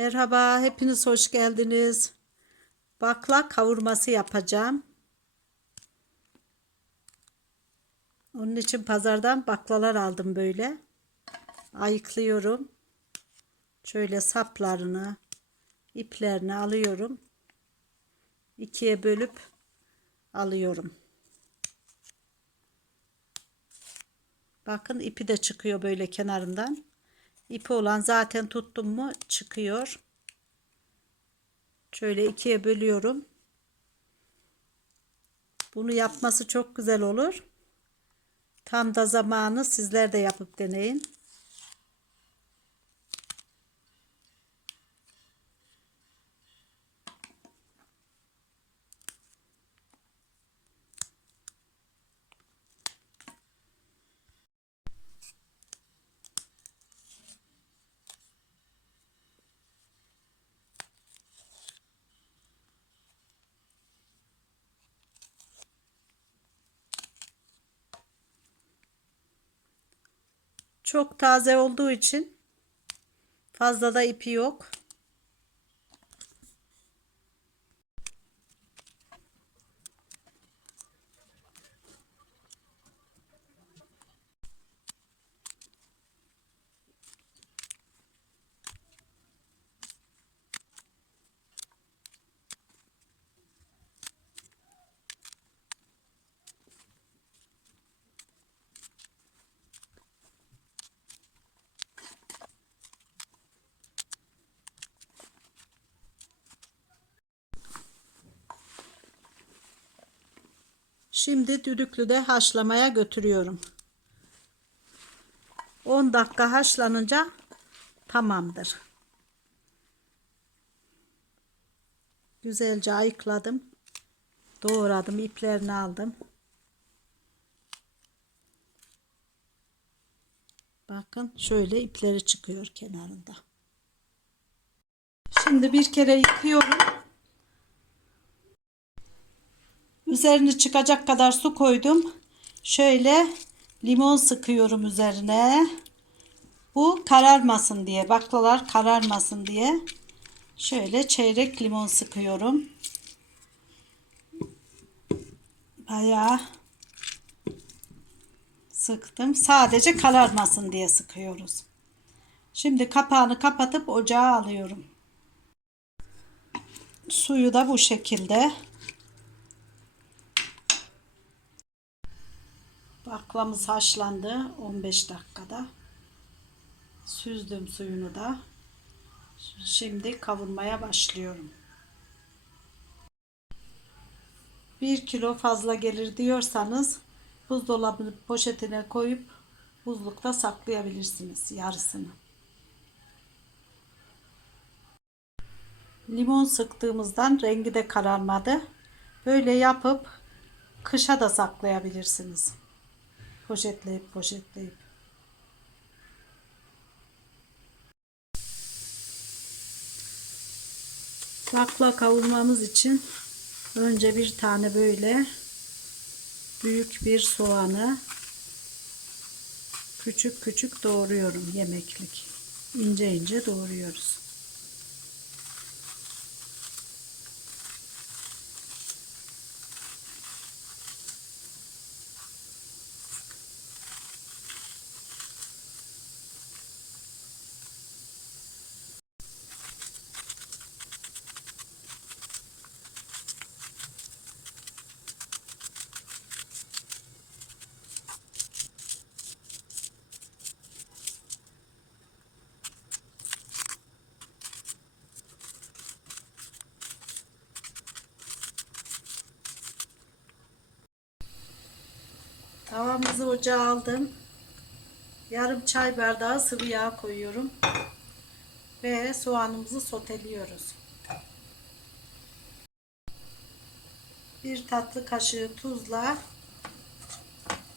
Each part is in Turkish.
Merhaba, hepiniz hoş geldiniz. Bakla kavurması yapacağım. Onun için pazardan baklalar aldım böyle. Ayıklıyorum. Şöyle saplarını, iplerini alıyorum. İkiye bölüp alıyorum. Bakın ipi de çıkıyor böyle kenarından. İpi olan zaten tuttum mu çıkıyor. Şöyle ikiye bölüyorum. Bunu yapması çok güzel olur. Tam da zamanı sizler de yapıp deneyin. Çok taze olduğu için fazla da ipi yok. Şimdi düdüklüde haşlamaya götürüyorum. 10 dakika haşlanınca tamamdır. Güzelce ayıkladım. Doğradım, iplerini aldım. Bakın şöyle ipleri çıkıyor kenarında. Şimdi bir kere yıkıyorum. Üzerini çıkacak kadar su koydum. Şöyle limon sıkıyorum üzerine. Bu kararmasın diye, baklalar kararmasın diye. Şöyle çeyrek limon sıkıyorum. Bayağı sıktım. Sadece kararmasın diye sıkıyoruz. Şimdi kapağını kapatıp ocağa alıyorum. Suyu da bu şekilde. Baklamız haşlandı 15 dakikada. Süzdüm suyunu da. Şimdi kavurmaya başlıyorum. 1 kilo fazla gelir diyorsanız buzdolabı poşetine koyup buzlukta saklayabilirsiniz yarısını. Limon sıktığımızdan rengi de kararmadı. Böyle yapıp kışa da saklayabilirsiniz poşetleyip poşetleyip. Bakla kavurmamız için önce bir tane böyle büyük bir soğanı küçük küçük doğruyorum yemeklik. ince ince doğruyoruz. Tavamızı ocağa aldım. Yarım çay bardağı sıvı yağ koyuyorum. Ve soğanımızı soteliyoruz. Bir tatlı kaşığı tuzla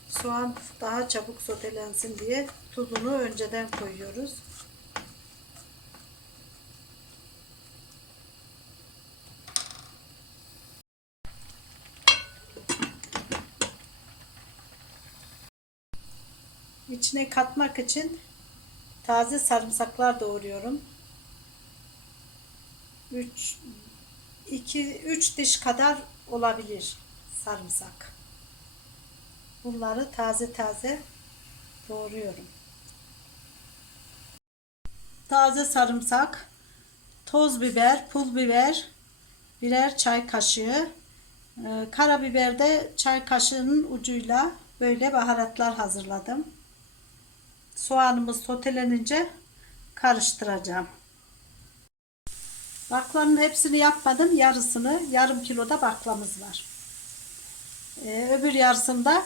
soğan daha çabuk sotelensin diye tuzunu önceden koyuyoruz. İçine katmak için taze sarımsaklar doğruyorum. 3 2 3 diş kadar olabilir sarımsak. Bunları taze taze doğruyorum. Taze sarımsak, toz biber, pul biber, birer çay kaşığı, e, karabiber de çay kaşığının ucuyla böyle baharatlar hazırladım. Soğanımız sotelenince karıştıracağım. Baklanın hepsini yapmadım. Yarısını, yarım kiloda baklamız var. Ee, öbür yarısını da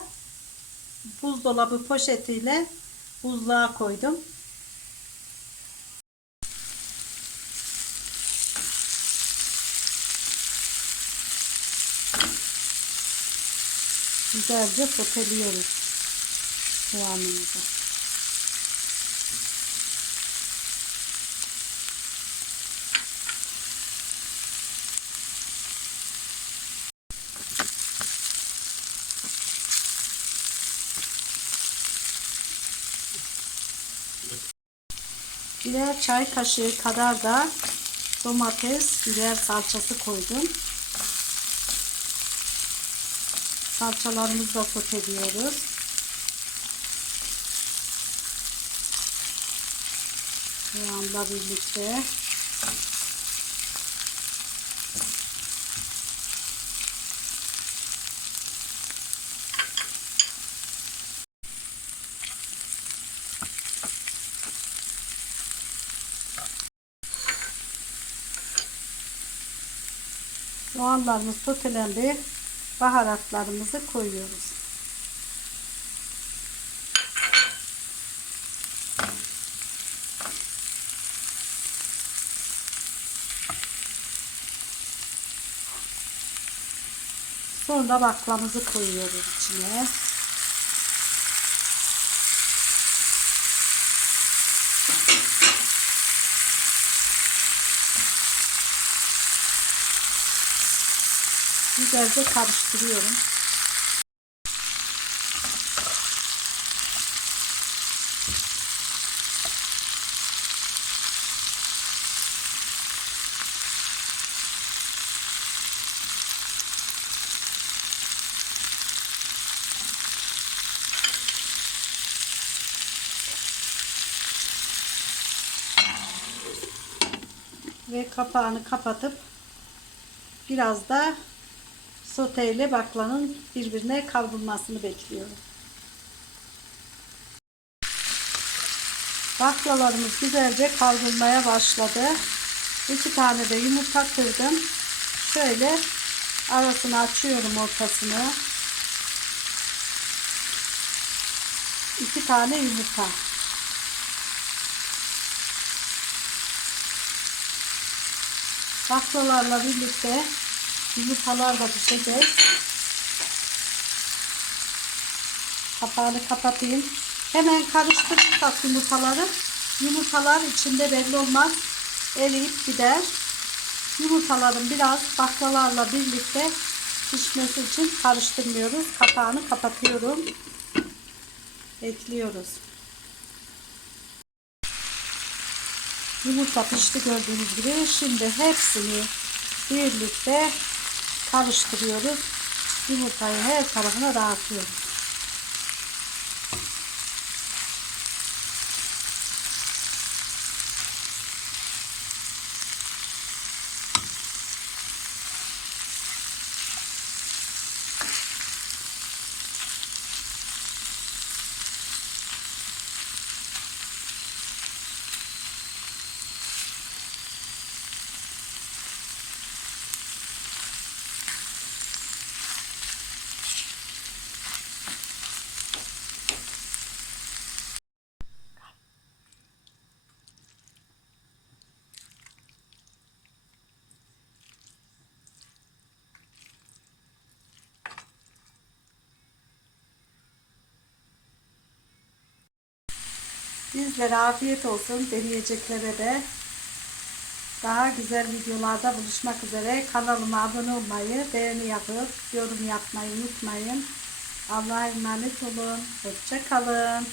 buzdolabı poşetiyle buzluğa koydum. Güzelce soteliyoruz soğanımızı. Birer çay kaşığı kadar da domates, biber salçası koydum. Salçalarımızı da soteliyoruz. Soğanla birlikte. Soğanlarımız sotelendi. Baharatlarımızı koyuyoruz. Sonra baklamızı koyuyoruz içine. Güzelce karıştırıyorum. Ve kapağını kapatıp biraz da sote ile baklanın birbirine kavrulmasını bekliyorum. Baklalarımız güzelce kavrulmaya başladı. İki tane de yumurta kırdım. Şöyle arasını açıyorum ortasını. İki tane yumurta. Baklalarla birlikte Yumurtalar da pişecek. Kapağını kapatayım. Hemen karıştırırsak yumurtaları. Yumurtalar içinde belli olmaz. Eriyip gider. Yumurtaların biraz baklalarla birlikte pişmesi için karıştırmıyoruz. Kapağını kapatıyorum. Bekliyoruz. Yumurta pişti gördüğünüz gibi. Şimdi hepsini birlikte karıştırıyoruz. Yumurtayı her tarafına dağıtıyoruz. Bizlere afiyet olsun. Deneyeceklere de daha güzel videolarda buluşmak üzere. Kanalıma abone olmayı, beğeni yapıp yorum yapmayı unutmayın. Allah'a emanet olun. Hoşça kalın.